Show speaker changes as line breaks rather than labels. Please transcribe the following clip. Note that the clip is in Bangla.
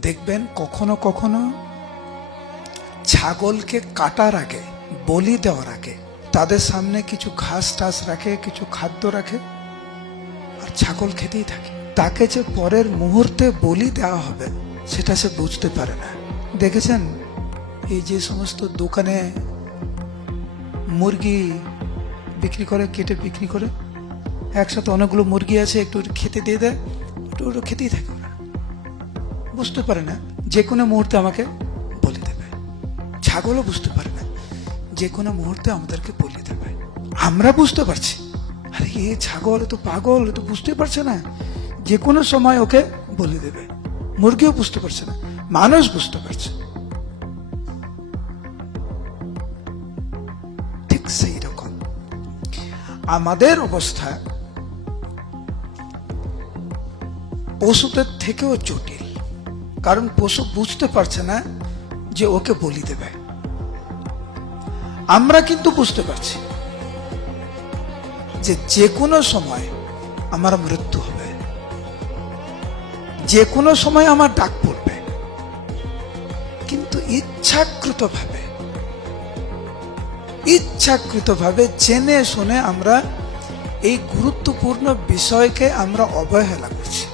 দেখবেন কখনো কখনো ছাগলকে কাটার আগে, বলি দেওয়ার আগে, তাদের সামনে কিছু ঘাস টাস রাখে, কিছু খাদ্য রাখে, আর ছাগল খেতেই থাকে। তাকে যে পরের মুহূর্তে বলি দেওয়া হবে, সেটা সে বুঝতে পারে না। দেখেছেন? এই যে সমস্ত দোকানে মুরগি বিক্রি করে, কেটে বিক্রি করে, একসাথে অনেকগুলো মুরগি আছে, একটু খেতে দিয়ে দেয়, একটু খেতেই থাকে। বুঝতে পারে না, যে কোনো মুহূর্তে আমাকে বলে দেবে। ছাগলও বুঝতে পারে না, যে কোনো মুহূর্তে আমাদেরকে বলে দেবে। আমরা বুঝতে পারছি। আরে এ ছাগল তো পাগল তো বুঝতে পারছে না। যে কোনো সময় ওকে বলে দেবে। মুরগিও বুঝতে পারছে না, মানুষ বুঝতে পারছে। ঠিক সেই রকম। আমাদের অবস্থা পশুদের থেকেও জটিল। কারণ পশু বুঝতে পারছে না যে ওকে বলি দেবে। আমরা কিন্তু বুঝতে পারছি যে যে কোনো সময় আমার মৃত্যু হবে। যে কোনো সময় আমার ডাক পড়বে। কিন্তু ইচ্ছাকৃতভাবে ইচ্ছাকৃতভাবে জেনে শুনে আমরা এই গুরুত্বপূর্ণ বিষয়কে আমরা অবহেলা করছি।